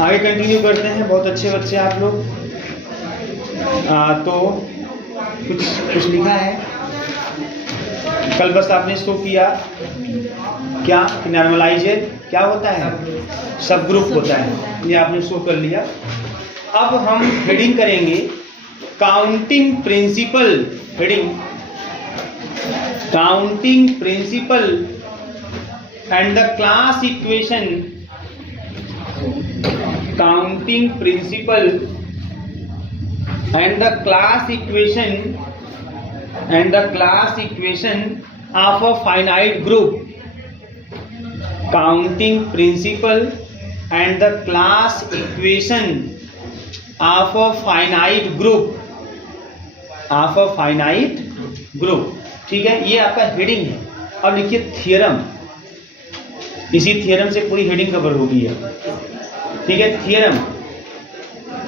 आगे कंटिन्यू करते हैं। बहुत अच्छे बच्चे आप लोग। तो कुछ लिखा है कल, बस आपने शो किया क्या कि नॉर्मलाइजर क्या होता है, सब ग्रुप होता है, ये आपने शो कर लिया। अब हम हेडिंग करेंगे counting principle. Heading counting principle and the class equation. Counting principle and the class equation of a finite group. Counting principle and the class equation of a finite group. ठीक है, ये आपका heading है। अब लिखिए theorem. इसी theorem से पूरी हेडिंग कवर होगी है। ठीक है, थियरम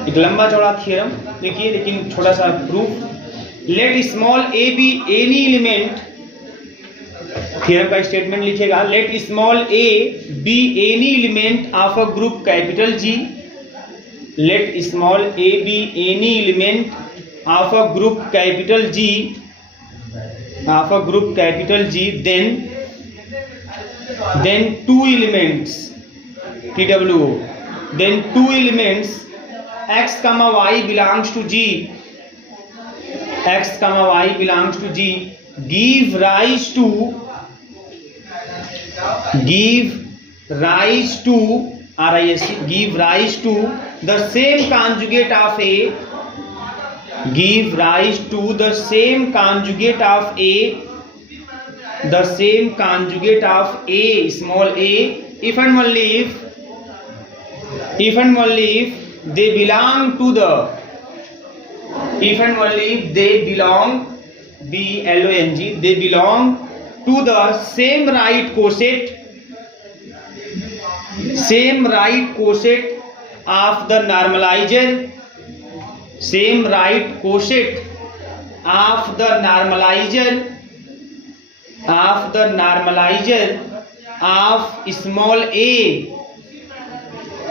एक लंबा चौड़ा थियरम देखिए, लेकिन छोटा सा proof. Let small A be any element. Theorem का स्टेटमेंट लिखिएगा, let small A be any element of a group capital G. Let small A be any element of a group capital G, then two elements TWO, then two elements x comma y belongs to G, give rise to the same conjugate of A, small a, if and only if they belong to the, they belong to the same right coset of the normalizer,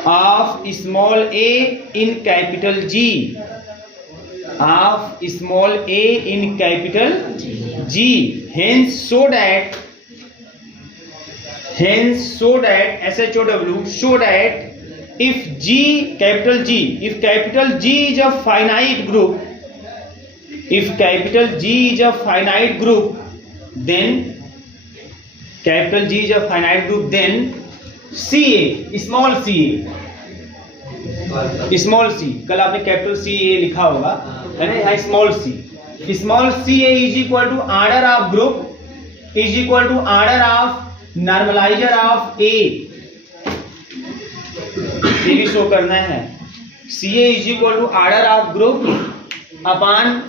of small a in capital G, hence so that SHOW, so that if capital G is a finite group, then CA, small c, कल आपने capital C ए लिखा होगा, है ना, यहाँ small C A is equal to order of group, is equal to order of normaliser of A. ये भी show करना है। C A is equal to order of group upon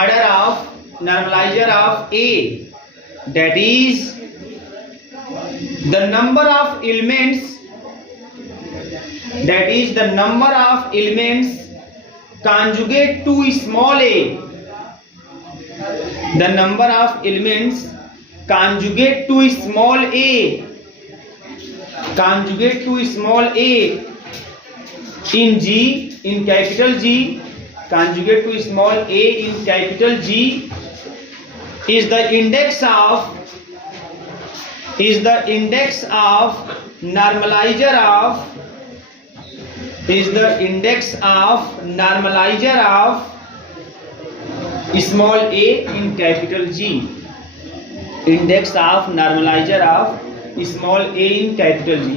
order of normaliser of A, that is the number of elements conjugate to small a, the number of elements conjugate to small a in G, in capital G, conjugate to small a in capital G is the index of normalizer of small a in capital G,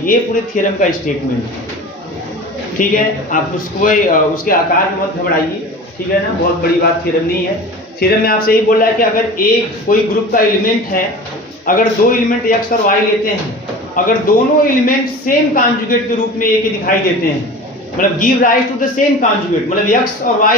ये पूरे theorem का statement है। ठीक है, आप उसको उसके आकार में मत घबराइए। ठीक है ना, बहुत बड़ी बात थ्योरम नहीं है। थ्योरम में आपसे यही बोल रहा है कि अगर एक कोई ग्रुप का एलिमेंट है, अगर दो एलिमेंट x और y लेते हैं, अगर दोनों एलिमेंट सेम कॉन्जुगेट के रूप में एक ही दिखाई देते हैं, मतलब give rise to the same conjugate, मतलब x और y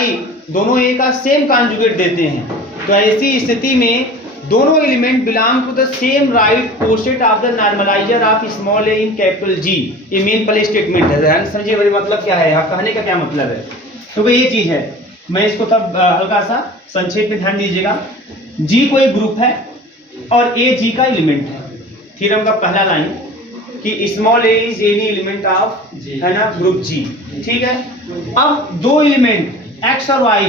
दोनों a का सेम कॉन्जुगेट देते हैं, तो ऐसी स्थिति में दोनों element belong to the same right coset of the normalizer of small A in capital G. ये मेन पहले स्टेटमेंट है, ध्यान समझिए भाई मतलब क्या है, आप कहने का क्या मतलब है। तो ये चीज है, मैं इसको तब हल्का सा संक्षेप में ध्यान दीजिएगा। जी कोई ग्रुप है और ए जी का एलिमेंट है। थ्योरम का पहला लाइन कि small A is any element of है ना, ग्रुप जी। ठीक है, अब दो एलिमेंट एक्स और वाई,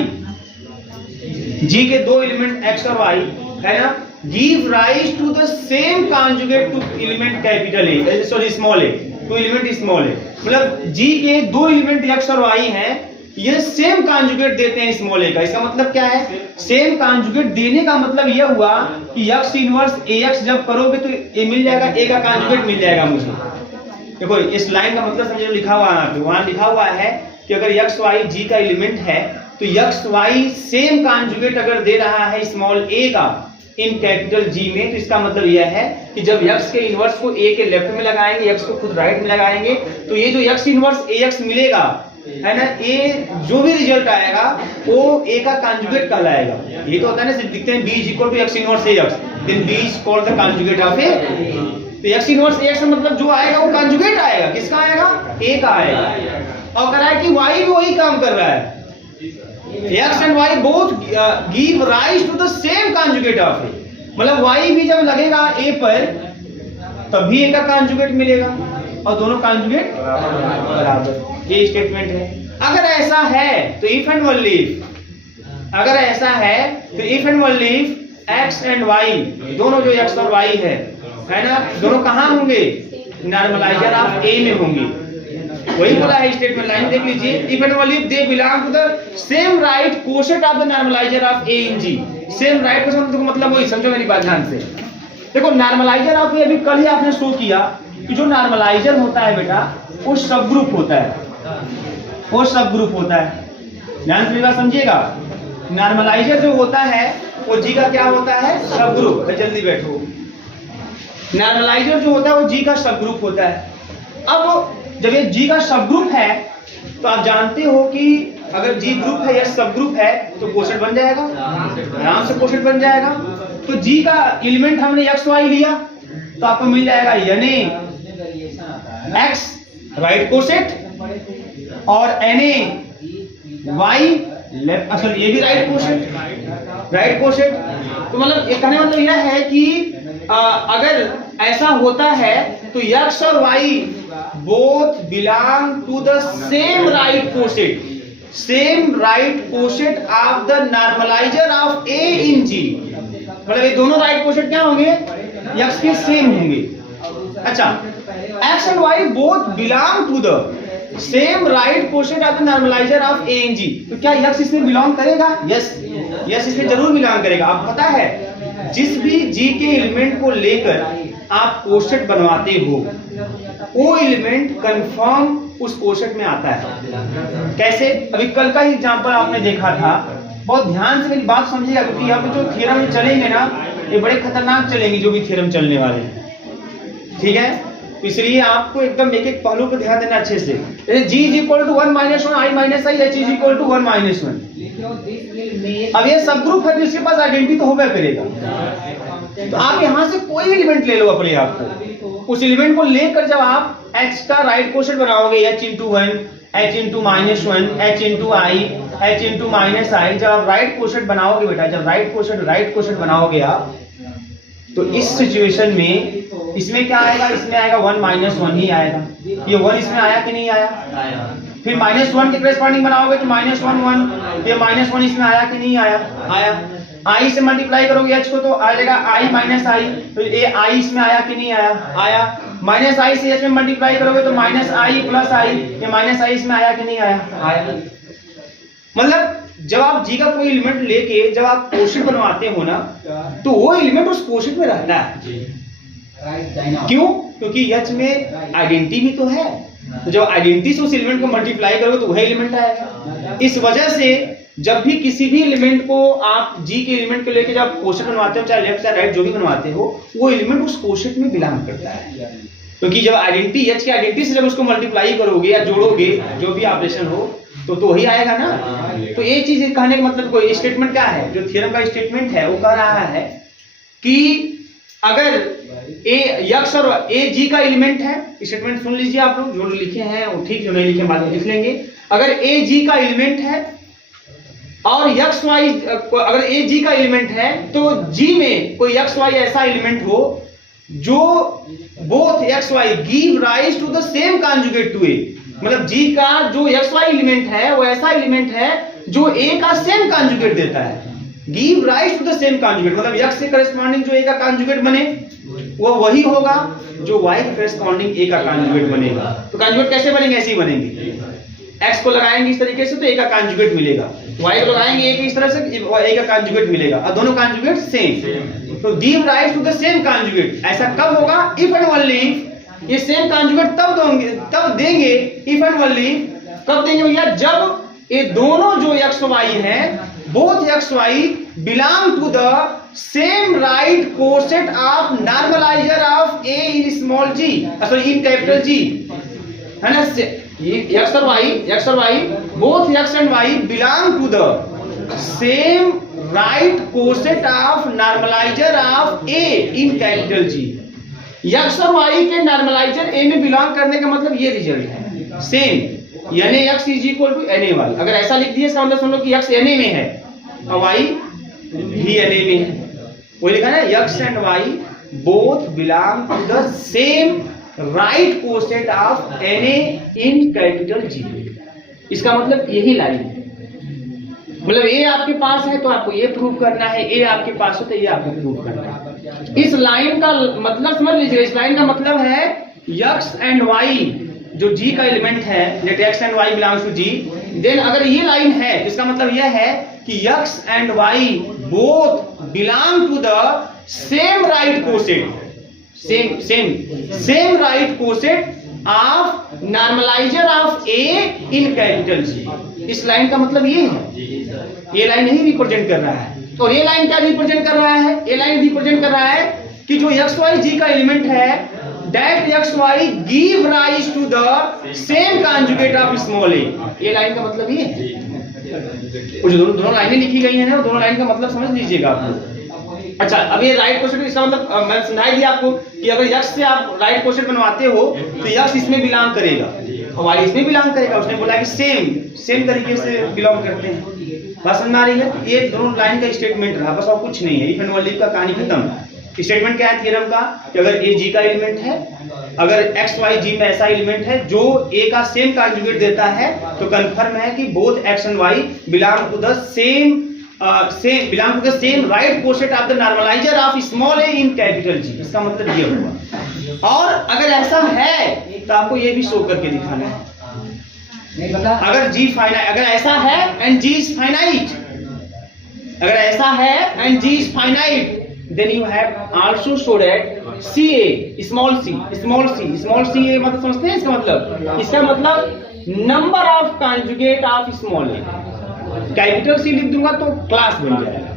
जी के दो एलिमेंट एक्स और वाई है ना, give rise to the same conjugate to element capital A, sorry small A, to element small A. मतलब जी के दो एलिमेंट एक्स और वाई हैं, ये सेम कॉन्जुगेट देते हैं स्मॉल ए का। इसका मतलब क्या है, सेम कॉन्जुगेट देने का मतलब यह हुआ कि एक्स इनवर्स AX जब करोगे तो ए मिल जाएगा, ए का कॉन्जुगेट मिल जाएगा मुझे। देखो इस लाइन का मतलब समझो, लिखा हुआ है वहां लिखा हुआ है कि अगर एक्स वाई जी का एलिमेंट है तो एक्स वाई सेम कॉन्जुगेट अगर दे रहा है स्मॉल ए का इन कैपिटल जी में, तो इसका मतलब यह है कि जब x के इनवर्स को a के लेफ्ट में लगाएंगे, x को खुद राइट में लगाएंगे, तो ये जो x इनवर्स AX मिलेगा है ना, a जो भी रिजल्ट आएगा वो a का कॉन्जुगेट कहलाएगा। ये तो होता है ना, सिर्फ लिखते हैं b equal to x inverse AX, then b is called the conjugate of a। तो x इनवर्स AX का मतलब जो आएगा वो कॉन्जुगेट आएगा, किसका आएगा, a का आएगा। और कह रहा है कि y भी वही काम कर रहा है, x and y both give rise to the same conjugate of a, मतलब y भी जब लगेगा a पर तभी a का कॉन्जुगेट मिलेगा और दोनों कॉन्जुगेट बराबर। ये स्टेटमेंट है। अगर ऐसा है तो इफ एंड ओनली इफ, अगर ऐसा है तो if and only if x and y, दोनों जो x और y है ना, दोनों कहाँ होंगे, नॉर्मलाइजर ऑफ a में होंगे। वही बोला है स्टेटमेंट, लाइन देख लीजिए, if and only if they belong to the same right quotient of the normalizer of A in G. Same right quotient मतलब वही, समझो मेरी बात ध्यान से। देखो नॉर्मलाइजर ऑफ ए, अभी कल ही आपने शो किया कि जो नॉर्मलाइजर होता है बेटा वो सब ग्रुप होता है, वो सब ग्रुप होता है। ध्यान से मेरी बात समझिएगा, नॉर्मलाइजर जो होता है वो जी का क्या होता है, सब ग्रुप। जल्दी बैठो, नॉर्मलाइजर जो होता है वो जी का सब ग्रुप होता है। अब जब ये जी का सब ग्रुप है तो आप जानते हो कि अगर जी ग्रुप है या सब ग्रुप है तो कोशेंट बन जाएगा, आराम से कोशेंट बन जाएगा। तो जी का एलिमेंट हमने एक्स वाई लिया तो आपको मिल जाएगा यानी एक्स राइट कोशेंट और एन वाई लेफ्ट, असल ये भी राइट कोशेंट, राइट कोशेंट। तो मतलब ये कहने मतलब यह है कि अगर ऐसा होता है तो एक्स और Y both belong to the same right quotient, same right quotient of the normalizer of A in G। मतलब ये दोनों राइट क्वोशेंट क्या होंगे, x के सेम होंगे। अच्छा, x and y both belong to the same right quotient of the normalizer of A in G। तो क्या x इसमें बिलोंग करेगा, यस यस इसमें जरूर बिलोंग करेगा। आपको पता है जिस भी g के एलिमेंट को लेकर आप कोशेंट बनवाते हो वो एलिमेंट कंफर्म उस कोशेंट में आता है। कैसे, अभी कल का ही एग्जांपल आपने देखा था, बहुत ध्यान से मेरी बात समझिएगा क्योंकि यहाँ पे जो थ्योरम चलेंगे ना ये बड़े खतरनाक चलेंगे, जो भी थ्योरम चलने वाले, ठीक है। तो इसलिए आपको एकदम एक एक पहलू पर ध्यान देना अच्छे से। जैसे g is equal to 1 minus 1 i minus i, h is equal to 1 minus 1। अब ये सब ग्रुप है तो इसके पास आइडेंटिटी तो होगा करेगा। तो आप यहाँ से कोई भी एलिमेंट ले लो अपने आप को, उस एलिमेंट को लेकर जब आप h का राइट कोशेंट बनाओगे h into 1, h into minus 1, h into i, h into minus i, जब आप राइट कोशेंट बनाओगे बेटा, जब राइट कोशेंट बनाओगे आप, तो इस सिचुएशन में इसमें क्या आएगा, इसमें आएगा 1 माइनस 1 ही आएगा। ये 1 इसमें आया कि नहीं आया, फिर माइनस 1 के करेस्पॉन्डिंग बनाओगे तो माइनस 1 1, ये माइनस 1 इसमें आया कि नहीं आया, आया। i से मल्टीप्लाई करोगे h को तो आ जाएगा i माइनस i, तो ये i इसमें आया कि नहीं आया, आया। माइनस i से h में मल्टीप्लाई करोगे तो माइनस i प्लस i, ये माइनस i इसमें आया कि नहीं आया, आया। मतलब जब आप जी का कोई एलिमेंट लेके जब आप कोशेंट बनवाते हो ना तो वो एलिमेंट उस कोशेंट में रहता है। क्यों, क्योंकि h में आइडेंटिटी भी तो है, तो जब आइडेंटिटी से उस एलिमेंट को मल्टीप्लाई करोगे तो वही एलिमेंट आएगा। इस वजह से जब भी किसी भी एलिमेंट को आप जी के एलिमेंट को लेके जब कोशेंट बनवाते हो, चाहे लेफ्ट चाहे राइट जो भी बनवाते हो, वो एलिमेंट उस कोशेंट में बिलोंग करता है। क्योंकि जब आइडेंटिटी h की आइडेंटिटी से जब उसको मल्टीप्लाई करोगे या जोड़ोगे, जो भी ऑपरेशन हो, तो वही आएगा ना। तो ये चीज कहने का मतलब कोई स्टेटमेंट क्या है, जो थ्योरम का स्टेटमेंट है वो कह रहा है कि अगर x और a g का एलिमेंट है, स्टेटमेंट सुन लीजिए आप लोग, जो लिखे हैं वो ठीक, जो नहीं लिखे बाद में लिख लेंगे। अगर a g का एलिमेंट है और x y, अगर a g का एलिमेंट है तो g में कोई x y ऐसा एलिमेंट हो जो both x y give rise to the same conjugate to a, मतलब जी का जो एक्स वाई एलिमेंट है वो ऐसा एलिमेंट है जो ए का सेम कॉन्जुगेट देता है, give rise to the same conjugate, मतलब एक्स से करस्पॉन्डिंग जो ए का कॉन्जुगेट बने वो वही होगा जो वाई के करस्पॉन्डिंग ए का कॉन्जुगेट बनेगा। तो कॉन्जुगेट कैसे बनेंगे? ऐसे ही बनेंगे, एक्स को लगाएंगे इस तरीके से तो ए का कॉन्जुगेट मिलेगा, वाई को लगाएंगे ए के इस तरह से ए का कॉन्जुगेट मिलेगा, और दोनों कॉन्जुगेट सेम। तो give rise to the same conjugate ऐसा कब होगा? इफ एंड ओनली, ये सेम कॉन्जुगेट तब देंगे इफ एंड ओनली, कब देंगे भैया? जब ये दोनों जो एक्स वाई है, both X Y belong to the same right coset of normaliser of A in small G, sorry in capital G, है ना? एक्स और Y both X and Y belong to the same right coset of normaliser of A in capital G. X और Y के normalizer A में belong करने का मतलब ये रिजल्ट है, सेम यानी X is equal to N A Y. अगर ऐसा लिख दिए इसका मतलब समझ लो कि एक्स एन ए में है और वाई भी एन ए में है, वही लिखा है ना, X and Y both belong to the same right coset of N A in capital G. इसका मतलब यही लाइन है, मतलब ए आपके पास है तो आपको ये प्रूव करना है, ए आपके पास है तो ये आपको प्रूव करना है। इस लाइन का मतलब समझ लीजिए, इस लाइन का मतलब है एक्स एंड वाई जो जी का एलिमेंट है, let X and Y belongs to G, then अगर ये लाइन है तो इसका मतलब यह है कि X and Y both belong to the same right coset, same right coset of normaliser of A in capital G. इस लाइन का मतलब ये है, ये लाइन नहीं रिप्रेजेंट कर रहा है। और ये लाइन क्या रिप्रेजेंट कर रहा है? ये लाइन रिप्रेजेंट कर रहा है कि जो एक्स वाई जी का एलिमेंट है, that X Y give rise to the same conjugate of small A. ये लाइन का मतलब ये है, जो दोनों लाइनें लिखी गई हैं ना, दोनों लाइन का मतलब समझ लीजिएगा आप लोग। अच्छा, अब ये राइट कोसेट, इसका मतलब मैं समझा दिया आपको कि अगर यक्स से आप राइट कोसेट बनवाते हो तो यक्स इसमें बिलोंग करेगा और वाई इसमें बिलोंग करेगा। उसने बोला कि सेम तरीके से बिलोंग करते हैं। बात समझ में आ रही है? ये दोनों लाइन का स्टेटमेंट रहा, बस और कुछ नहीं है। इफ एंड ओनली का कहानी खत्म। स्टेटमेंट क्या है थ्योरम का? कि अगर ए जी का एलिमेंट है, अगर एक्स वाई जी में ऐसा एलिमेंट है जो ए का सेम कॉन्जुगेट देता है, तो कंफर्म है कि both X and Y belong to the same right coset of the normalizer of small A in capital G. इसका मतलब ये हुआ। और अगर ऐसा है तो आपको ये भी शो करके दिखाना है। अगर जी फाइनाइट, अगर ऐसा है एंड जी इज फाइनाइट, अगर ऐसा है and G is finite, then you have also show that CA small c मतलब समझते हैं इसका मतलब? इसका मतलब number of conjugate of small A. Capital C लिख दूंगा तो क्लास बन जाएगा।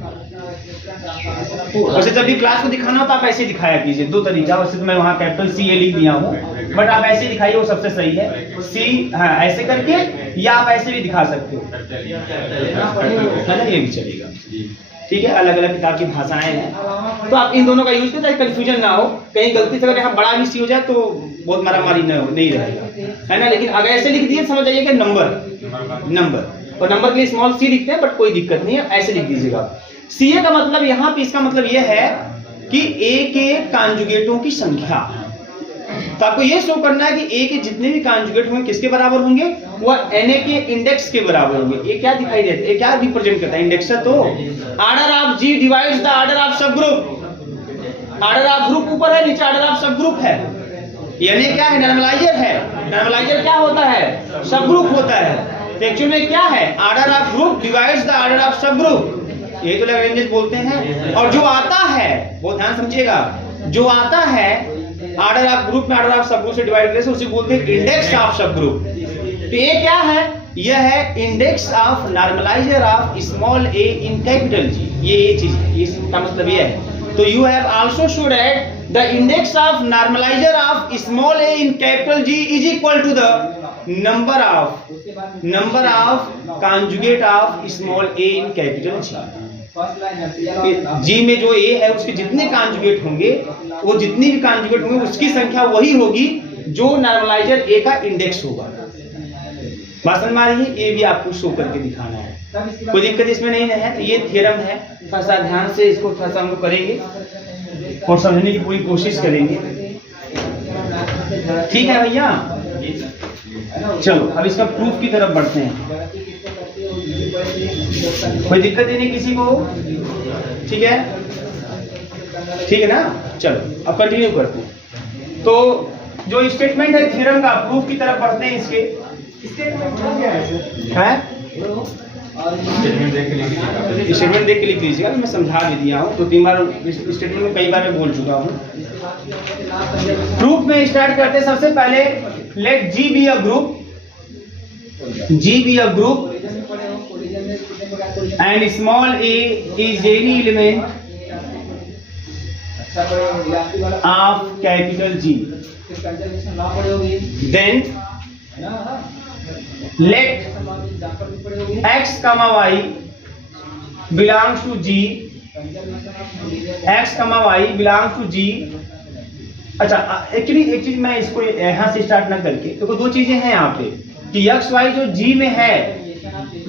वैसे जब भी क्लास को दिखाना हो तो आप ऐसे दिखाया कीजिए, दो तरीका। वैसे तो मैं वहां कैपिटल सी ए लिख दिया हूँ, बट आप ऐसे दिखाइए, वो सबसे सही है। सी, हाँ ऐसे करके, या आप ऐसे भी दिखा सकते हो, है ना, ये भी चलेगा। ठीक है, अलग अलग प्रकार की भाषाएं हैं, तो आप इन दोनों का यूज करें ताकि कंफ्यूजन ना हो। कहीं गलती से अगर यहाँ बड़ा भी सी हो जाए तो बहुत मारामारी नहीं रहेगा, है ना। लेकिन अगर ऐसे लिख दिए समझ जाइए कि नंबर और नंबर के लिए स्मॉल सी लिखते हैं, बट कोई दिक्कत नहीं है, ऐसे लिख दीजिएगा। सीए का मतलब यहाँ पे, इसका मतलब यह है कि ए के कॉन्जुगेटों की संख्या। तो आपको ये शो करना है कि ए के जितने भी कॉन्जुगेट होंगे किसके बराबर होंगे? वह एन ए के इंडेक्स के बराबर होंगे। ये क्या दिखाई देता है? ये क्या रिप्रेजेंट करता है? इंडेक्स है तो order of G divides the order of subgroup. Order of group ऊपर है, नीचे ऑर्डर ऑफ सब ग्रुप है। एन ए क्या है? नॉर्मलाइजर है। नॉर्मलाइजर क्या होता है? सब ग्रुप होता है। तो एक्चुअल में क्या है? Order of group divides the order of सब ग्रुप, यही तो लैग्रेंज बोलते हैं। और जो आता है, बहुत ध्यान समझिएगा, जो आता है ऑर्डर ऑफ ग्रुप में ऑर्डर ऑफ सब ग्रुप से डिवाइड करने से उसे बोलते हैं इंडेक्स ऑफ सब ग्रुप। तो ये क्या है? यह है index of normaliser of small A in capital G. ये चीज है, इसका मतलब ये है। तो you have also show that the index of normaliser of small A in capital G is equal to the number of conjugate of small A in capital G. G में जो ए है उसके जितने कॉन्जुगेट होंगे, वो जितनी भी कॉन्जुगेट होंगे उसकी संख्या वही होगी जो नॉर्मलाइजर ए का इंडेक्स होगा। बात समझ में आ रही है? ये भी आपको शो करके दिखाना है, कोई दिक्कत इसमें नहीं है। तो ये थ्योरम है, थोड़ा सा ध्यान से इसको थोड़ा सा हम लोग करेंगे और समझने की पूरी कोशिश करेंगे। ठीक है भैया? चलो अब इसका प्रूफ की तरफ बढ़ते हैं। कोई दिक्कत ही नहीं किसी को? ठीक है, ठीक है ना? चलो अब कंटिन्यू करते हैं। तो जो स्टेटमेंट है थ्योरम का, प्रूफ की तरफ बढ़ते हैं। इसके स्टेटमेंट क्या है? स्टेटमेंट देख के लिख लीजिएगा। मैं समझा भी दिया हूँ, तो 3 बार स्टेटमेंट में कई बार मैं बोल चुका हूँ। प्रूफ में स्टार्ट करते हैं। सबसे पहले let G be a group, G be a group and small a is any element of capital G. Then let x comma y belongs to G, x comma y belongs to G। अच्छा, actually एक चीज मैं इसको यहां से start ना करके, तो दो चीजें हैं यहाँ पे कि एक्स वाई जो G में है,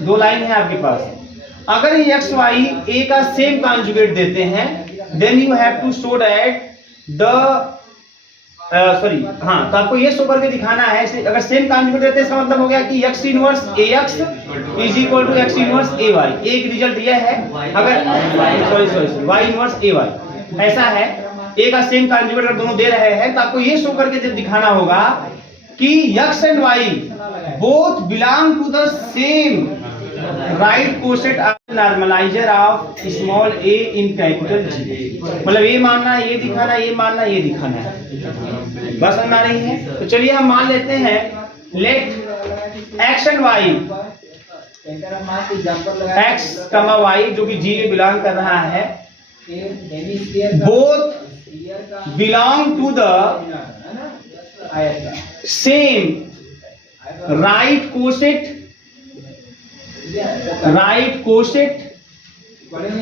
2 लाइन है आपके पास। अगर ये एक्स वाई ए का सेम कॉन्जुगेट देते हैं, then you have to show that the तो आपको ये शो करके दिखाना है। अगर सेम कॉन्जुगेट देते हैं, इसका मतलब हो गया कि x inverse ax is equal to x inverse ay। एक रिजल्ट ये है। अगर y इनवर्स ay ऐसा है, a का सेम कॉन्जुगेट अगर दोनों दे रहे हैं, तो आपको ये शो करके दिखाना होगा कि x and y both belong to the same right coset normalizer of small a in capital G। मतलब ये मानना है, ये दिखाना है, ये मानना है, ये दिखाना है। बस समझ आ रही है? तो चलिए हम मान लेते हैं let x and y, x कमा y जो कि G में बिलोंग कर रहा है, both belong to the same right coset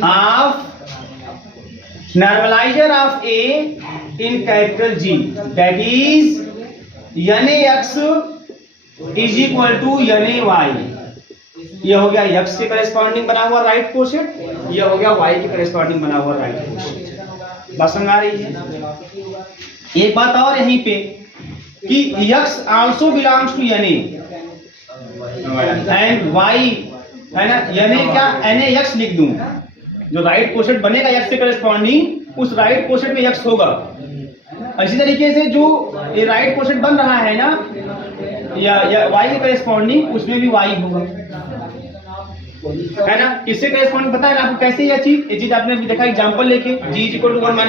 of normalizer of A in capital G, that is NaX is equal to NaY। यह हो गया x के करेस्पॉन्डिंग बना हुआ राइट कोसेट, यह हो गया y के करेस्पॉन्डिंग बना हुआ राइट कोसेट। बात समझ आ रही है? एक बात और यहीं पे कि x also belongs to Na and y है ना। Na क्या, NaX लिख दूं, जो राइट कोसेट बनेगा x के करेस्पॉन्डिंग, उस राइट कोसेट में x होगा। इसी तरीके से जो ये राइट कोसेट बन रहा है ना, या y के करेस्पॉन्डिंग, उसमें भी y होगा, है ना। किससे करेस्पॉन्डिंग पता है आपको कैसे? ये चीज आपने भी देखा एग्जांपल लेके, G is equal to 1 - 1 I -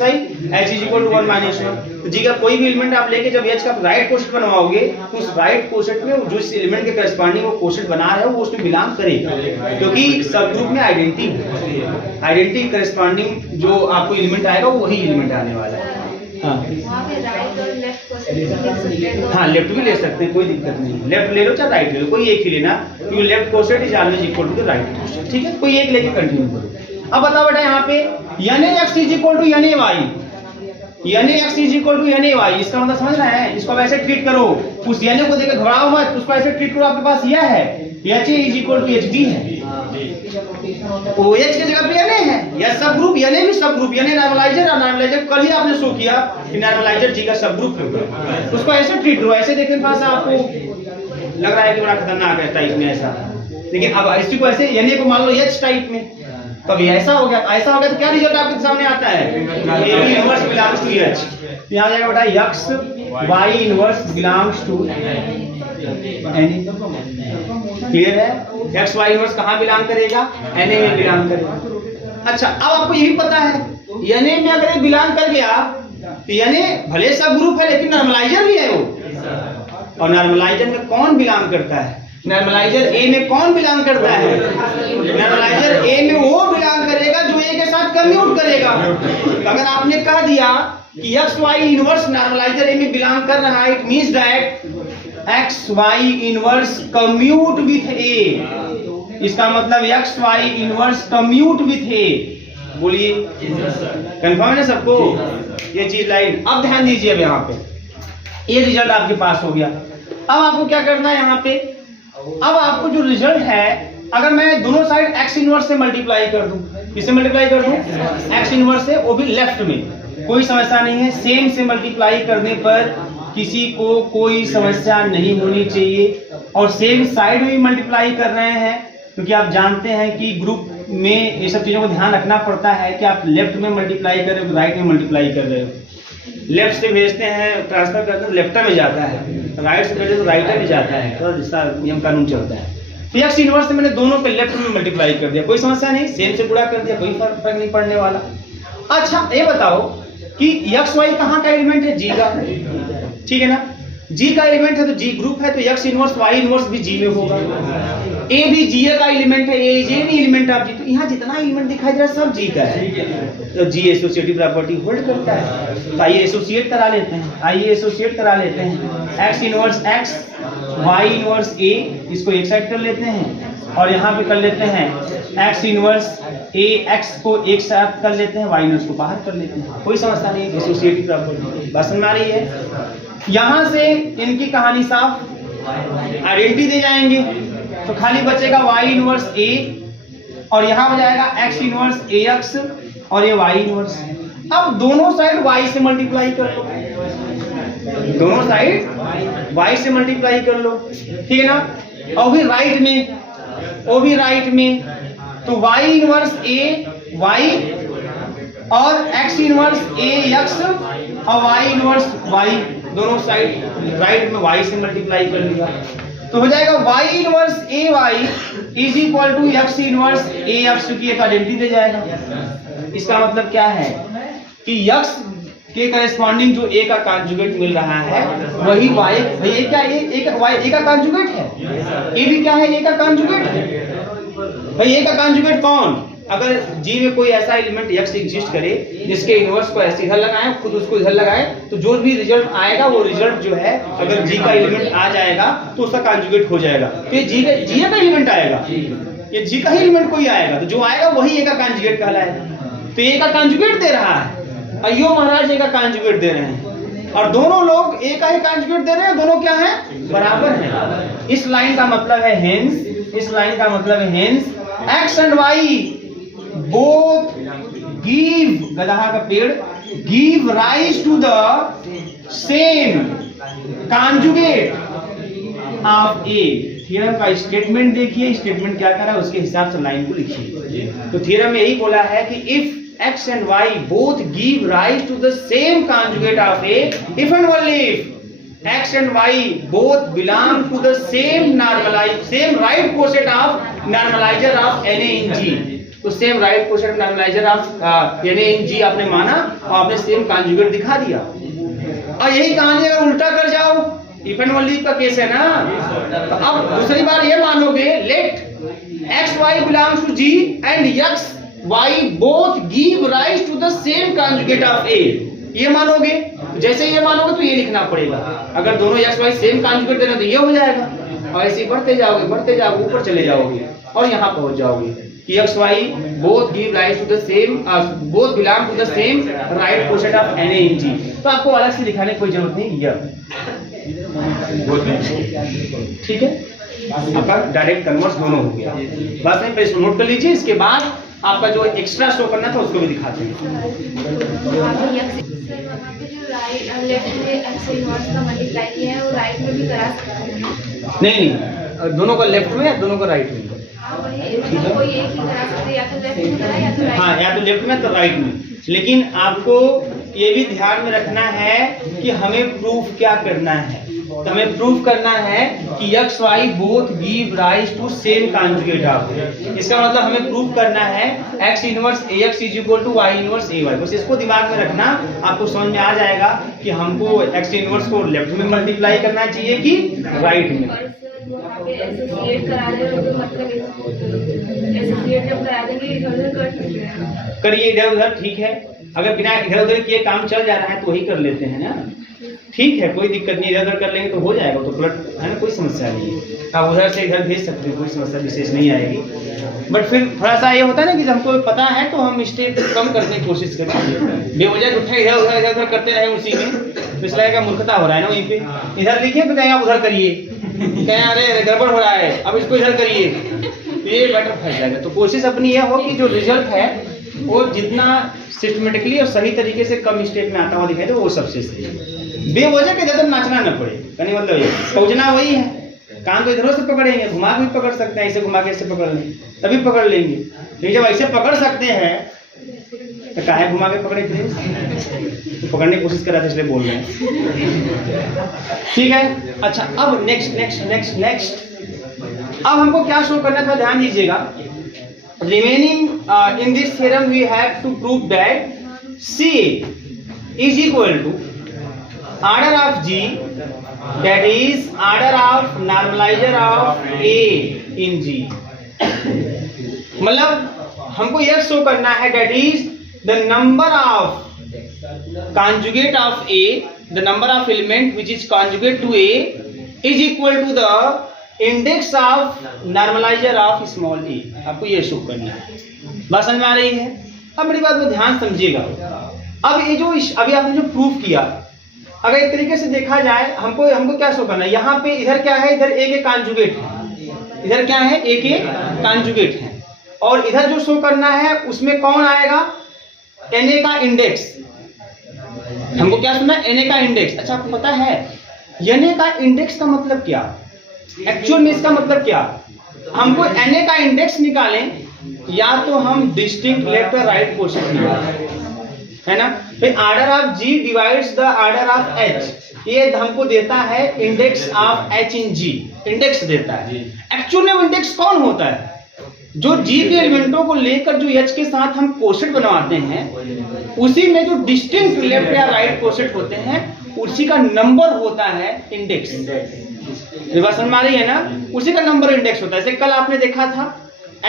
I, H is equal to 1 - 1। तो G का कोई भी एलिमेंट आप लेके जब H का राइट कोसेट बनवाओगे, तो उस राइट कोसेट में जो इस एलिमेंट के करेस्पॉन्डिंग वो कोसेट बना रहे हो, वो उसमें बिलोंग करेगा, क्योंकि सब ग्रुप में आइडेंटिटी करेस्पॉन्डिंग जो आपको एलिमेंट आएगा, वो वही एलिमेंट आने वाला है। हाँ, लेफ्ट भी ले सकते हैं, कोई दिक्कत नहीं। लेफ्ट ले लो चाहे राइट ले लो, कोई एक ही लेना, क्योंकि left coset is always equal to the right coset. ठीक है, कोई एक लेके कंटिन्यू करो। अब बताओ बेटा यहाँ पे NaX is equal to NaY, NaX is equal to NaY, इसका मतलब समझ रहे हैं? इसको वैसे ट्रीट करो, उस Na को देकर घबराओ मत, उसको ऐसे ट्रीट करो। आपके पास यह है HA is equal to HB है, OH की जगह पे Na है, या सब ग्रुप Na भी सब ग्रुप, Na नॉर्मलाइजर और नॉर्मलाइजर कल ही आपने शो किया कि नॉर्मलाइजर G का सब ग्रुप होगा। उसको ऐसे ट्रीट करो, ऐसे देखने के पास आपको लग रहा है कि बड़ा खतरनाक है टाइप में ऐसा, लेकिन अब इसी को ऐसे Na को मान लो H टाइप में, कभी ऐसा हो गया तो क्या रिजल्ट आपके सामने आता है? AB inverse belongs to H। यहाँ जाएगा बेटा x y inverse belongs to Na। Clear है? x y इनवर्स कहाँ बिलोंग करेगा? Na में बिलोंग करेगा। अच्छा, अब आपको ये भी पता है Na में अगर ये बिलोंग कर गया, तो Na भले सब ग्रुप है, लेकिन नॉर्मलाइजर भी है वो। और नॉर्मलाइजर में कौन बिलोंग करता है? नॉर्मलाइजर A में कौन बिलोंग करता है? नॉर्मलाइजर A में वो बिलोंग करेगा जो A के साथ कम्यूट करेगा। अगर आपने कह दिया कि x y inverse normaliser A में बिलोंग कर रहा है, it means that x y inverse commute with A। इसका मतलब x y inverse commute with A। बोलिए, कंफर्म है सबको ये चीज लाइन? अब ध्यान दीजिए, अब यहाँ पे ये रिजल्ट आपके पास हो गया। अब आपको क्या करना है यहाँ पे? अब आपको जो रिजल्ट है, अगर मैं दोनों साइड x इनवर्स से मल्टीप्लाई कर दूं, किससे मल्टीप्लाई कर दूं? x इनवर्स से, वो भी लेफ्ट में, कोई समस्या नहीं है। सेम से मल्टीप्लाई करने पर किसी को कोई समस्या नहीं होनी चाहिए। और सेम साइड में भी मल्टीप्लाई कर रहे हैं, क्योंकि आप जानते हैं कि ग्रुप में ये सब चीज़ों को ध्यान रखना पड़ता है कि आप लेफ्ट में मल्टीप्लाई कर रहे हो, राइट में मल्टीप्लाई कर रहे हो। लेफ्ट से भेजते हैं, ट्रांसफर करते हैं, लेफ्ट में जाता है, राइट से भेजते तो राइट में जाता है, तो इसका नियम कानून चलता है। तो एक्स इनवर्स से मैंने दोनों के लेफ्ट में मल्टीप्लाई कर दिया, कोई समस्या नहीं, सेम से गुणा कर दिया, कोई फर्क नहीं पड़ने वाला। अच्छा ये बताओ कि एक्स वाई कहाँ का एलिमेंट है? जी का, ठीक है ना? जी का एलिमेंट है तो जी ग्रुप है, तो एक्स इनवर्स वाई इनवर्स भी जी में होगा। ए भी जी का एलिमेंट है, ए जे नहीं एलिमेंट ऑफ जी, तो यहाँ जितना एलिमेंट दिखाई दे रहा है सब जी का है, तो जी एसोसिएटिव प्रॉपर्टी होल्ड करता है। तो आइए एसोसिएट करा लेते हैं, X inverse X, Y inverse A, इसको एक साइड कर लेते हैं, और यहाँ पे कर लेते हैं एक्स इनवर्स ए एक्स को एक साथ कर लेते हैं, वाई इनवर्स को बाहर कर लेते हैं, कोई समस्या नहीं, एसोसिएटिव प्रॉपर्टी बस में आ रही है। यहाँ से इनकी कहानी साफ, आइडेंटिटी दे जाएंगे तो खाली बचेगा y इनवर्स a, और यहाँ हो जाएगा x इनवर्स ax और ये y इनवर्स। अब दोनों साइड y से मल्टीप्लाई कर लो, दोनों साइड y से मल्टीप्लाई कर लो, ठीक है ना? और भी राइट में, तो y इनवर्स a y और x इनवर्स ax और y इनवर्स y, दोनों साइड राइट में y से मल्टीप्लाई कर लिया, तो हो जाएगा y inverse A Y is equal to X inverse A X की एक आइडेंटिटी दे जाएगा। इसका मतलब क्या है कि x के करेस्पॉन्डिंग जो a का कॉन्जुगेट मिल रहा है वही y, भाई क्या y a का कॉन्जुगेट है, a भी क्या है a का कॉन्जुगेट है। भाई a का कॉन्जुगेट कौन? अगर G में कोई ऐसा एलिमेंट x एग्जिस्ट करे जिसके इनवर्स को ऐसे इधर लगाएं, खुद उसको इधर लगाएं, तो जो भी रिजल्ट आएगा वो रिजल्ट जो है अगर G का एलिमेंट आ जाएगा तो उसका कॉन्जुगेट हो जाएगा, तो ये G का एलिमेंट आएगा, ये G का ही एलिमेंट कोई आएगा, तो जो आएगा वही A का कॉन्जुगेट कहलाएगा। तो A का कॉन्जुगेट दे रहा है, अयो महाराज A का कॉन्जुगेट दे रहे हैं, और दोनों लोग A का ही कॉन्जुगेट दे रहे हैं, दोनों क्या है? बराबर है। इस लाइन का मतलब है hence, X and Y both give, गदहा का पेड़, give rise to the same conjugate of A। Theorem का स्टेटमेंट देखिए, स्टेटमेंट क्या कर रहा है उसके हिसाब से लाइन को लिखिए। तो थ्योरम में यही बोला है कि if x and y both give rise to the same conjugate of A, if and only if x and y both belong to the same right quotient of normalizer of Na in G, तो same right question normaliser of यानी इन जी आपने माना और आपने same conjugate दिखा दिया। और यही कहानी अगर उल्टा कर जाओ, इफ एंड ओनली का केस है ना, तो अब दूसरी बार ये मानोगे let X Y belongs to G and X Y both give rise to the same conjugate of A, ये मानोगे। जैसे ये मानोगे तो ये लिखना पड़ेगा, अगर दोनों एक्स वाई सेम कॉन्जुगेट देना तो ये हो जाएगा, और ऐसे बढ़ते जाओगे ऊपर चले जाओगे और यहाँ पहुंच जाओगे कि X Y both give rise to the same, both belong to the same right quotient of Na in G। तो आपको अलग से दिखाने की कोई जरूरत नहीं है, ठीक है? आपका डायरेक्ट कन्वर्स दोनों हो गया। बस नहीं, इसको नोट कर लीजिए, इसके बाद आपका जो एक्स्ट्रा शो करना था उसको भी दिखाते हैं। नहीं, दोनों का लेफ्ट में या दोनों का राइट में? हाँ, या तो लेफ्ट में तो राइट में, लेकिन आपको ये भी ध्यान में रखना है कि हमें प्रूफ क्या करना है। तो हमें प्रूफ करना है कि X Y both give rise to same conjugate of. इसका मतलब हमें प्रूफ करना है X inverse A X is equal to Y inverse A Y. बस इसको दिमाग में रखना, आपको समझ में आ जाएगा कि हमको एक्स इनवर्स को लेफ्ट में मल्टीप्लाई करना चाहिए कि राइट में। करिए इधर उधर, ठीक है। अगर बिना इधर उधर किए काम चल जा रहा है तो वही कर लेते हैं ना, ठीक है, कोई दिक्कत नहीं, इधर उधर कर लेंगे तो हो जाएगा, तो प्लट है ना, कोई समस्या नहीं है। आप उधर से इधर भेज सकते हैं, कोई समस्या विशेष नहीं आएगी। बट फिर थोड़ा सा ये होता है ना कि हमको पता है तो हम स्टेप कम करने की कोशिश करें, बेवजह उठे इधर उधर करते रहे उसी में, तो इस लगेगा मूर्खता हो रहा है ना। वहीं पे इधर देखिए तो कहें आप उधर करिए, कहें अरे गड़बड़ हो रहा है अब इसको इधर करिए, तो ये बेटर फंस जाएगा। तो कोशिश अपनी यह हो कि जो रिजल्ट है वो जितना सिस्टमेटिकली और सही तरीके से कम स्टेप में आता हुआ दिखाई दे वो सबसे सही है। बेवजह के इधर नाचना न पड़े, कहने मतलब ये पहुंचना वही है, कान तो इधरों से पकड़ेंगे, घुमा के भी पकड़ सकते हैं, ऐसे घुमा के ऐसे पकड़ लेंगे तभी पकड़ लेंगे, लेकिन जब ऐसे पकड़ सकते हैं तो काहे घुमा के पकड़े थे, तो पकड़ने की कोशिश कर रहा था इसलिए बोल रहे हैं। ठीक है, अच्छा अब नेक्स्ट अब हमको क्या शो करना था, ध्यान दीजिएगा। Remaining in this theorem we have to prove that C is equal to order of G, that is order of normalizer of A in G। मतलब हमको यह शो करना है that is the number of conjugate of A, the number of element which is conjugate to A is equal to the index of normalizer of small a। आपको यह show करना है, बात समझ में आ रही है? अब मेरी बात को ध्यान समझिएगा। अब ये जो अभी आपने जो प्रूफ किया, अगर एक तरीके से देखा जाए, हमको क्या शो करना है, यहाँ पे इधर क्या है, इधर ए के कॉन्जुगेट है, इधर क्या है, ए के कॉन्जुगेट है, और इधर जो शो करना है उसमें कौन आएगा, Na का इंडेक्स। हमको क्या सुनना है, Na का इंडेक्स। अच्छा आपको पता है Na का इंडेक्स का मतलब क्या, एक्चुअल में इसका मतलब क्या, हमको Na का इंडेक्स निकालें या तो हम डिस्टिंक्ट लेफ्ट और राइट कोशेंट निकालें, है ना। फिर order of G divides the order of H, ये हमको देता है index of H in G, index देता है। एक्चुअल में इंडेक्स कौन होता है, जो G के एलिमेंटों को लेकर जो H के साथ हम कोशेंट बनवाते हैं, उसी में जो डिस्टिंक्ट लेफ्ट या राइट कोशेंट होते हैं उसी का नंबर होता है इंडेक्स। बात समझ में आ रही है ना, उसी का नंबर इंडेक्स होता है। जैसे कल आपने देखा था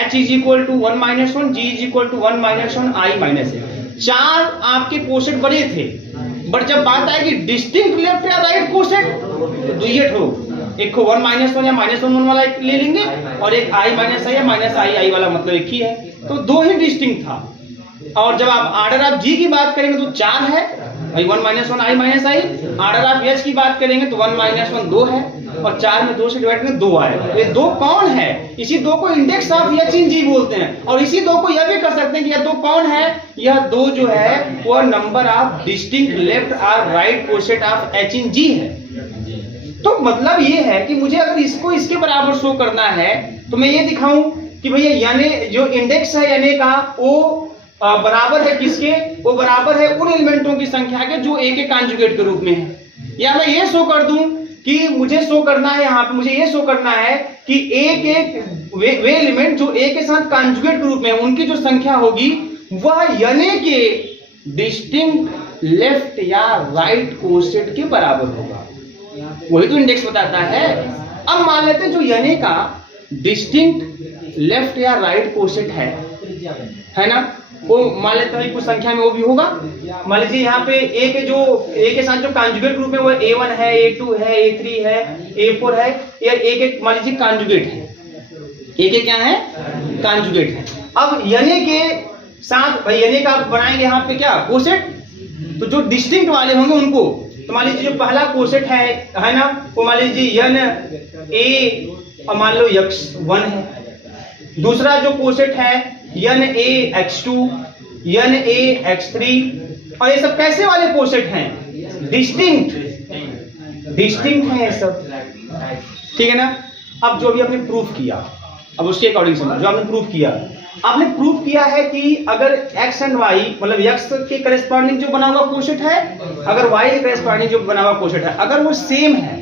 H is equal to 1 - 1, G is equal to 1 - 1, I - A। चार आपके कोशेंट बने थे, बट जब बात आएगी डिस्टिंक्ट लेफ्ट या राइट कोशेंट तो दुइयट हो, एक को 1 - 1 या -1 वाला ले लेंगे और एक I - I या -I वाला, मतलब एक ही है, तो दो ही डिस्टिंक्ट था। और जब आप ऑर्डर ऑफ G की बात करेंगे तो 4 है, 1 - 1 I - I। Order of H की बात करेंगे तो 1 - 1 2 है, और 4 में 2 से डिवाइड करेंगे 2 आएगा। ये 2 कौन है, इसी 2 को index of H in G बोलते हैं। और इसी 2 को यह भी कर सकते हैं कि यह 2 कौन है, यह 2 जो है वो नंबर ऑफ डिस्टिंक्ट लेफ्ट और right quotient of H in G है। तो मतलब ये है कि मुझे अगर इसको इसके बराबर शो करना है तो मैं ये दिखाऊं कि भैया यानी जो इंडेक्स है यानी का वो बराबर है किसके, वो बराबर है उन एलिमेंटों की संख्या के जो A के कॉन्जुगेट के रूप में है। या मैं ये शो कर दूं कि मुझे शो करना है, यहाँ पे मुझे ये शो करना है कि A के वे एलिमेंट जो A के साथ कॉन्जुगेट के रूप में उनकी जो संख्या होगी वह यानी के डिस्टिंक्ट लेफ्ट या राइट कोशेंट के बराबर होगा, वही तो इंडेक्स बताता है। अब मान लेते हैं जो यानी का डिस्टिंक्ट लेफ्ट या राइट कोशेंट है ना, वो मान लेते हैं कुछ संख्या में वो भी होगा। मान लीजिए यहाँ पे A के साथ जो कॉन्जुगेट ग्रुप है वो A1 है, A2 है, A3 है, A4 है, या A के मान लीजिए कॉन्जुगेट है, A के क्या है, कॉन्जुगेट है। अब यानी के साथ भाई यानी का आप बनाएंगे यहाँ पे क्या कोशेंट, तो जो डिस्टिंक्ट वाले होंगे उनको, तो मान लीजिए जो पहला कोशेंट है ना, वो मान लीजिए यन A और मान लो x1 है। दूसरा जो कोशेंट है यन A x2, N A x3, और ये सब कैसे वाले कोशेंट हैं, डिस्टिंक्ट हैं ये सब, ठीक है ना। अब जो भी आपने प्रूफ किया, अब उसके अकॉर्डिंग समझो, जो आपने प्रूफ किया, आपने प्रूफ किया है कि अगर x एंड y मतलब x के करेस्पॉन्डिंग जो बना हुआ कोशेंट है, अगर y के करेस्पॉन्डिंग जो बना हुआ कोशेंट है, अगर वो सेम है,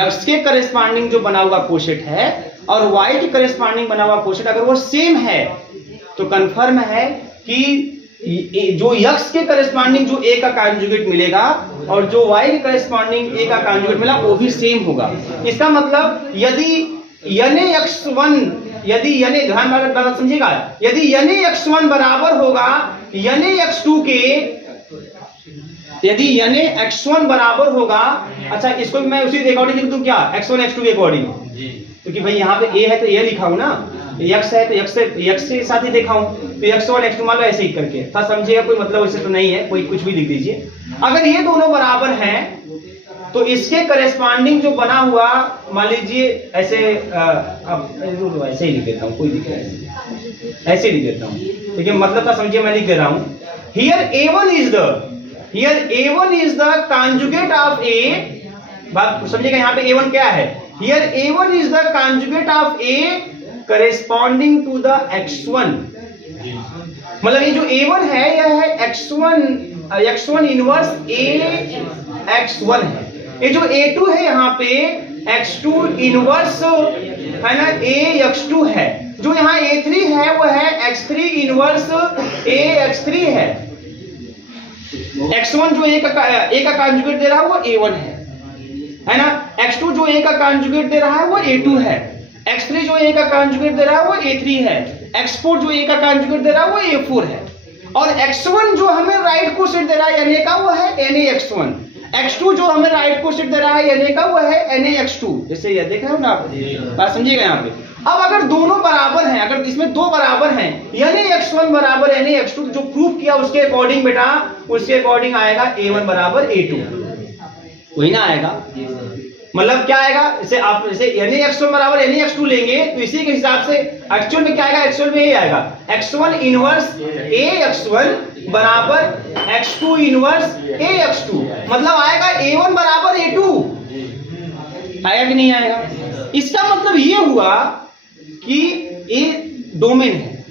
x के करेस्पॉन्डिंग जो बना हुआ कोशेंट है और y के करेस्पॉन्डिंग बना हुआ कोशेंट अगर वो सेम है, तो कंफर्म है कि जो x के करेस्पॉन्डिंग जो a का कॉन्जुगेट मिलेगा और जो y के करेस्पॉन्डिंग a का कॉन्जुगेट मिला वो भी सेम होगा। इसका मतलब यदि यानी x1, यदि यानी ध्यान बात समझिएगा, यदि यानी x1 बराबर होगा यानी x2 के, यदि यानी x1 बराबर होगा, अच्छा इसको मैं उसी अकॉर्डिंग लिख दूं क्या, x1 x2 के अकॉर्डिंग, क्योंकि भाई यहाँ पे a है तो a लिखा हूं ना, x है तो x के साथ ही देखा हूं, तो x1 x2 मान लो ऐसे ही करके था, समझिएगा, कोई मतलब वैसे तो नहीं है, कोई कुछ भी लिख दीजिए। अगर ये दोनों बराबर हैं तो इसके करेस्पॉन्डिंग जो बना हुआ, मान लीजिए ऐसे, अब ऐसे ही लिख देता हूँ, कोई दिक्कत नहीं, ऐसे लिख देता हूँ, ठीक है, मतलब था समझिए, मैं लिख दे रहा हूँ, here A1 is the here A1 is the conjugate of A, बात समझिएगा यहाँ पे A1 क्या है, here A1 is the conjugate of A corresponding to the X1, मतलब ये जो A1 है यह है X1 इनवर्स A X1 है, ये जो A2 है यहाँ पे X2 इनवर्स है ना A X2 है, जो यहाँ A3 है वो है X3 इनवर्स A X3 है, X1 जो A का कॉन्जुगेट दे रहा है वो A1 है ना, X2 जो A का कॉन्जुगेट दे रहा है वो A2 है, X3 जो A का कॉन्जुगेट दे रहा है वो A3 है, X4 जो A का कॉन्जुगेट दे रहा है वो A4 है, और X1 जो हमें राइट कोसेट दे रहा है Na का वो है NaX1, X2 जो हमें राइट कोसेट दे रहा है Na का वो है NaX2, जैसे ये देख रहे हो ना आप, बात समझिएगा यहाँ पे। अब अगर दोनों बराबर हैं, अगर इसमें दो बराबर हैं, NaX1 बराबर NaX2, जो प्रूव किया उसके अकॉर्डिंग बेटा, उसके अकॉर्डिंग आएगा A1 बराबर A2, वही ना आएगा, मतलब क्या आएगा, जैसे आप जैसे NaX1 बराबर NaX2 लेंगे तो इसी के हिसाब से एक्चुअल में क्या आएगा, एक्चुअल में ये आएगा X1 इनवर्स AX1 बराबर X2 इनवर्स AX2, मतलब आएगा A1 बराबर A2, आएगा कि नहीं आएगा। इसका मतलब ये हुआ कि ये डोमेन है,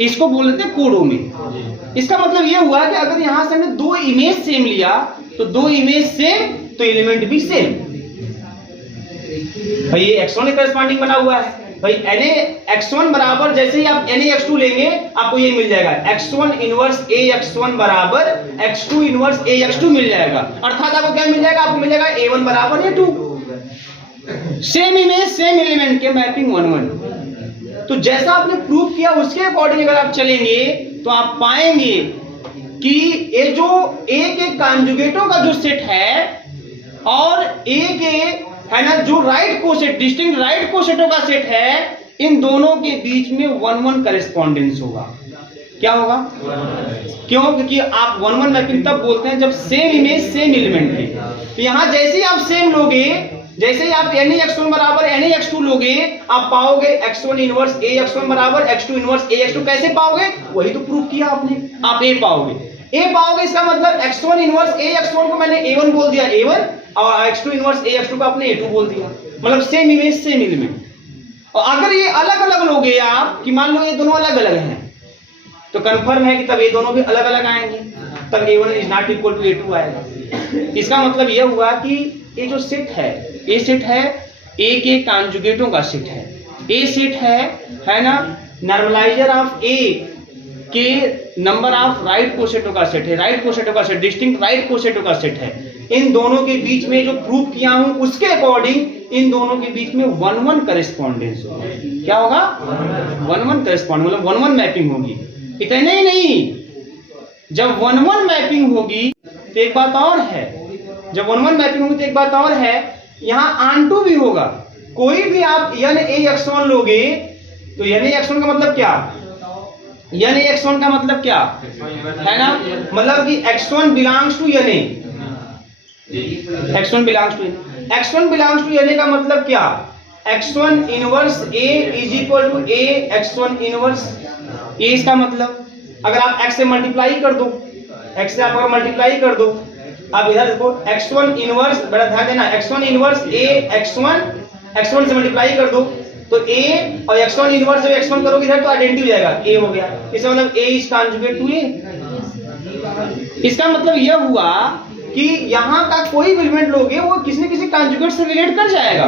इसको बोल देते हैं कोडोमेन। इसका मतलब ये हुआ कि अगर यहां से हमने दो इमेज सेम लिया तो दो इमेज सेम तो एलिमेंट भी सेम, भाई ये X1 के करस्पॉन्डिंग बना हुआ है, भाई NaX1 बराबर जैसे ही आप NaX2 लेंगे आपको ये मिल जाएगा X1 इनवर्स AX1 बराबर X2 इनवर्स AX2 मिल जाएगा, अर्थात आपको क्या मिल जाएगा, आपको मिल जाएगा A1 बराबर A2, same image same element के मैपिंग 1-1। तो जैसा आपने प्रूव किया उसके अकॉर्डिंग अगर आप चलेंगे तो आप पाएंगे कि ये जो A के कॉन्जुगेटों का जो सेट है और A के है ना जो राइट कोसेट डिस्टिंक्ट राइट कोसेटों का सेट है, इन दोनों के बीच में 1-1 करेस्पॉन्डेंस होगा। क्या होगा, क्यों, क्योंकि आप 1-1 मैपिंग तब बोलते हैं जब सेम इमेज सेम एलिमेंट है। तो यहां जैसे ही आप सेम लोगे, जैसे ही आप NaX1 बराबर NaX2 लोगे, आप पाओगे X1 इनवर्स AX1 बराबर X2 इनवर्स AX2, कैसे पाओगे, वही तो प्रूव किया आपने, आप A पाओगे, इसका मतलब X1 इनवर्स AX1 को मैंने A1 बोल दिया A1, और X2 इनवर्स AX2 को आपने A2 बोल दिया, मतलब सेम इमेज सेम एलिमेंट। और अगर ये अलग अलग लोगे आप, कि मान लो ये दोनों अलग अलग हैं, तो कंफर्म है कि तब ये दोनों भी अलग अलग आएंगे, तब A1 is not equal to A2 आएगा। इसका मतलब यह हुआ कि ये जो सेट है, ये सेट है A के कॉन्जुगेटों का सेट है, A सेट है ना नॉर्मलाइजर ऑफ A के नंबर ऑफ राइट कोसेटों का सेट है, राइट कोसेटों का सेट, डिस्टिंक्ट राइट कोसेटों का सेट है। इन दोनों के बीच में जो प्रूव किया हूं उसके अकॉर्डिंग इन दोनों के बीच में 1-1 करेस्पॉन्डेंस होगा। क्या होगा, 1-1 करेस्पॉन्डेंस, मतलब 1-1 मैपिंग होगी। इतना ही नहीं, जब 1-1 मैपिंग होगी तो एक बात और है, जब 1-1 मैपिंग होगी तो एक बात और है, यहाँ ऑन-टू भी होगा। कोई भी आप NaX1 लोगे तो NaX1 का मतलब क्या, NaX1 का मतलब क्या है ना, मतलब कि X1 belongs to Na, X1 belongs to Na, X1 belongs to Na का मतलब क्या, X1 inverse A is equal to A X1 inverse, ये इसका मतलब। अगर आप X से मल्टीप्लाई कर दो, X से आप अगर मल्टीप्लाई कर दो, आप इधर देखो X1 इनवर्स, बड़ा ध्यान देना, X1 इनवर्स A X1 से मल्टीप्लाई कर दो तो A और X1 इनवर्स से X1 करोगे इधर तो आइडेंटिटी हो जाएगा, A हो गया, इसका मतलब A is conjugate to A। इसका मतलब यह हुआ कि यहाँ का कोई भी एलिमेंट लोगे वो किसी न किसी कॉन्जुगेट से रिलेट कर जाएगा,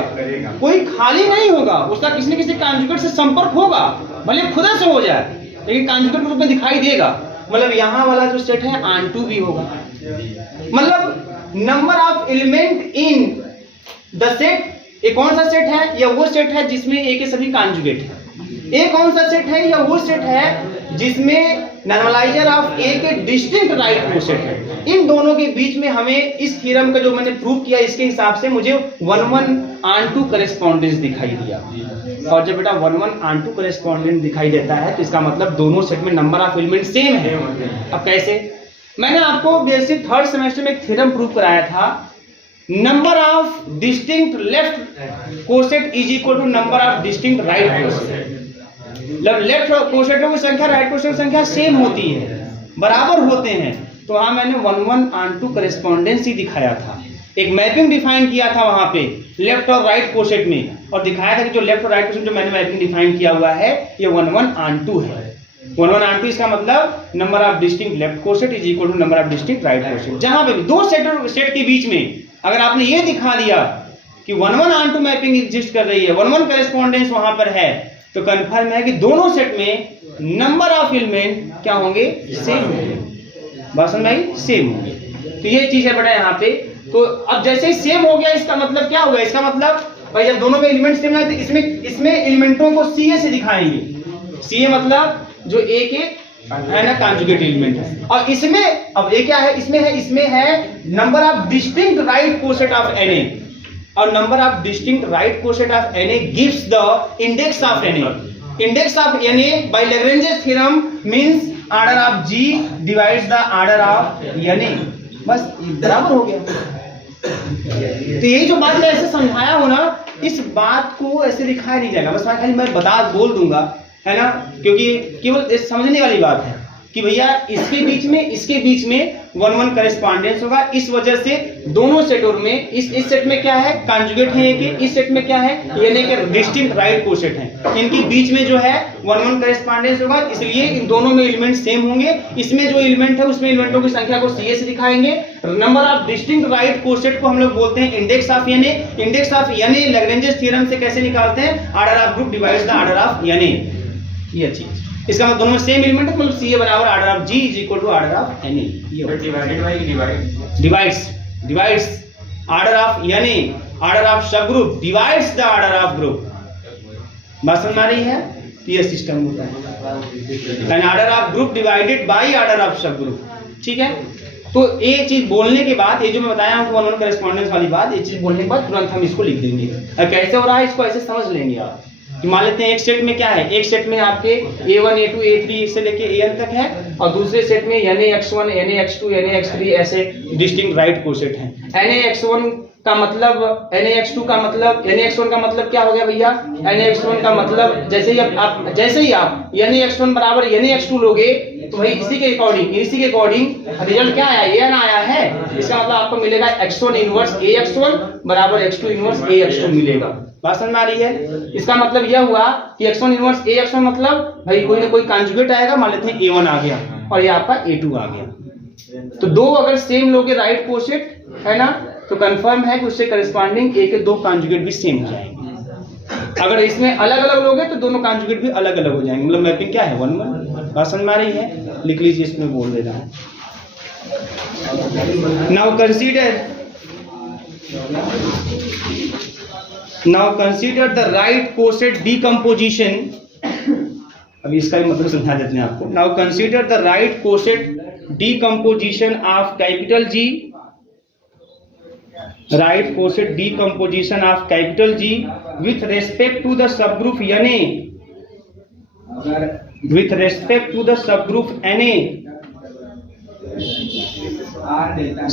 कोई खाली नहीं होगा, उसका किसी न किसी कॉन्जुगेट से संपर्क होगा, भले खुद से हो जाए लेकिन कॉन्जुगेट के रूप में दिखाई देगा। मतलब यहाँ वाला जो सेट है ऑन-टू भी होगा, मतलब number of element in the set, ये कौन सा सेट है, या वो सेट है जिसमें A के सभी कॉन्जुगेट है। A कौन सा सेट है, या वो सेट है जिसमें नॉर्मलाइजर ऑफ A के डिस्टिंक्ट राइट कोसेट है। इन दोनों के बीच में हमें इस थ्योरम का जो मैंने प्रूव किया इसके हिसाब से मुझे 1-1 ऑन-टू करेस्पॉन्डेंस दिखाई दिया, और जब बेटा 1-1 ऑन-टू करेस्पॉन्डेंस दिखाई देता है तो इसका मतलब दोनों सेट में नंबर ऑफ एलिमेंट सेम है। अब कैसे, मैंने आपको बेसिक थर्ड सेमेस्टर में एक थ्योरम प्रूव कराया था, number of distinct left coset is equal to number of distinct right coset. Left कोसेटों की संख्या राइट कोसेटों की संख्या सेम होती है, बराबर होते हैं, तो वहां मैंने 1 1 2 करेस्पॉन्डेंस ही दिखाया था, एक मैपिंग डिफाइन किया था वहां पे लेफ्ट और राइट कोसेट में, और दिखाया था कि जो लेफ्ट और राइट कोसेट जो मैंने मैपिंग डिफाइन किया हुआ है ये 1 1 2 है। 1 1 2 इसका मतलब number of distinct left coset is equal to number of distinct right coset. जहां पे भी दो सेट के बीच में अगर आपने ये दिखा दिया कि 1 1 2 मैपिंग एग्जिस्ट कर रही है, 1 1 करेस्पॉन्डेंस वहां पर है, तो कंफर्म है कि दोनों सेट में नंबर ऑफ एलिमेंट क्या होंगे, सेम होंगे। बात समझ आई, सेम होंगे। तो ये चीज है बेटा यहाँ पे। तो अब जैसे ही सेम हो गया इसका मतलब क्या होगा, इसका मतलब भाई जब दोनों में एलिमेंट सेम है तो इसमें एलिमेंटों को सीए से दिखाएंगे। सीए मतलब जो एक है ना कॉन्जुगेट एलिमेंट है, और इसमें अब ये क्या है, इसमें है number of distinct right coset of Na, और number of distinct right coset of Na gives the index of Na। Index of Na by Lagrange's theorem means order of G divides the order of Na। बस बराबर हो गया। तो यही जो बात मैं ऐसे समझाया हूं ना, इस बात को ऐसे दिखाया नहीं जाएगा, बस खाली मैं बोल दूंगा, है ना, क्योंकि केवल समझने वाली बात है कि भैया इसके बीच में 1 1 करेस्पॉन्डेंस होगा। इस वजह से दोनों सेटों में इस सेट में क्या है, कॉन्जुगेट है कि इस सेट में क्या है, यानी कि डिस्टिंक्ट राइट कोसेट है, इनके बीच में जो है 1 1 करेस्पॉन्डेंस होगा, इसलिए इन दोनों में एलिमेंट सेम होंगे। इसमें जो एलिमेंट है उसमें एलिमेंटों की संख्या को सीए से दिखाएंगे। Number of distinct right coset को हम लोग बोलते हैं index of Na। Index of Na Lagrange's theorem से कैसे निकालते हैं, order of group divides the order of Na। ये चीज इसका मतलब दोनों में सेम एलिमेंट है, मतलब सी बराबर order of G is equal to order of Na। Divided by divides order of Na, order of subgroup divides the order of group. बात समझ आ रही है, ये सिस्टम होता है, and order of group divided by order of subgroup. ठीक है, तो ये चीज बोलने के बाद, ये जो मैं बताया हूं 1 1 करेस्पॉन्डेंस वाली बात, ये चीज बोलने के बाद तुरंत हम इसको लिख देंगे। कैसे हो रहा है इसको ऐसे समझ लेंगे आप। मान लेते हैं एक सेट में क्या है, एक सेट में आपके A1 A2 A3 से लेके AN तक है, और दूसरे सेट में NaX1 NaX2 NaX3 ऐसे डिस्टिंक्ट राइट कोसेट हैं। NaX1 का मतलब NaX2 का मतलब NaX1 का मतलब क्या हो गया भैया, NaX1 का मतलब जैसे ही आप NaX1 बराबर NaX2 लोगे तो भाई इसी के अकॉर्डिंग रिजल्ट क्या आया, An आया है। इसका मतलब आपको मिलेगा X1 इनवर्स AX1 बराबर X2 इनवर्स AX2 मिलेगा। बात समझ में आ रही है। इसका मतलब यह हुआ कि X1 इनवर्स AX1 मतलब भाई कोई ना कोई कॉन्जुगेट आएगा, मान लेते हैं A1 आ गया और ये आपका A2 आ गया। तो दो अगर सेम लोगे राइट कोसेट, है ना, तो कंफर्म है कि उससे करस्पॉन्डिंग A के दो कॉन्जुगेट भी सेम हो जाएंगे। अगर इसमें अलग अलग लोगे तो दोनों कॉन्जुगेट भी अलग अलग हो जाएंगे, मतलब मैपिंग क्या है 1 1। बात समझ में आ रही है, लिख लीजिए, इसमें बोल दे रहा हूं। Now consider the right coset decomposition। अभी इसका भी मतलब समझा देते हैं आपको। Now consider the right coset decomposition of capital G, right coset decomposition of capital G with respect to the subgroup Na, with respect to the subgroup Na,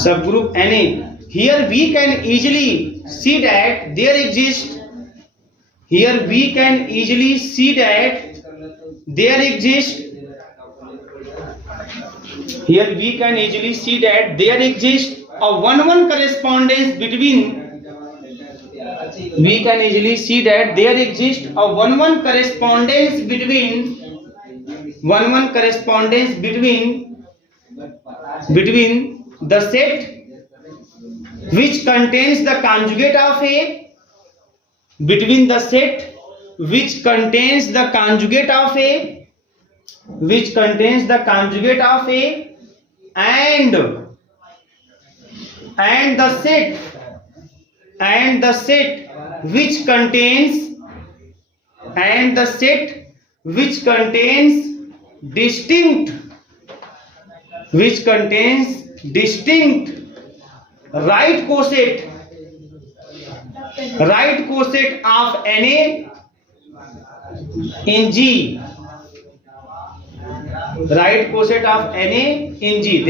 subgroup Na। Here we can easily see that there exists, here we can easily see that there exists, here we can easily see that there exists a 1 1 correspondence between, we can easily see that there exists a 1 1 correspondence between, 1 1 correspondence between the set which contains the conjugate of A, between the set which contains the conjugate of A, which contains the conjugate of A, and the set which contains, and the set which contains distinct, which contains distinct right coset of Na in G, right coset of Na in G।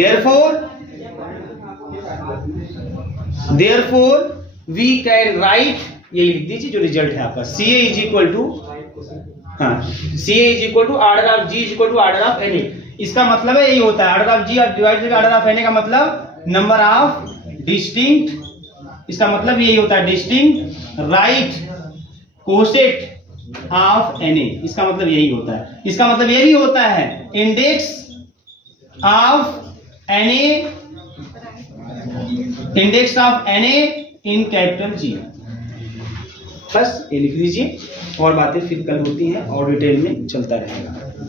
therefore we can write, ये लिख दीजिए जो result है आपका, Ca is equal to, हाँ, Ca is equal to order of G is equal to order of Na। इसका मतलब है यही होता है, order of G divided by order of N का मतलब नंबर ऑफ डिस्टिंक्ट, इसका मतलब यही होता है distinct right coset of N, इसका मतलब यही होता है। इसका मतलब ये भी होता है index of N, index of N in capital G. बस ये लिख लीजिए, और बातें फिर कल होती हैं और डिटेल में चलता रहेगा।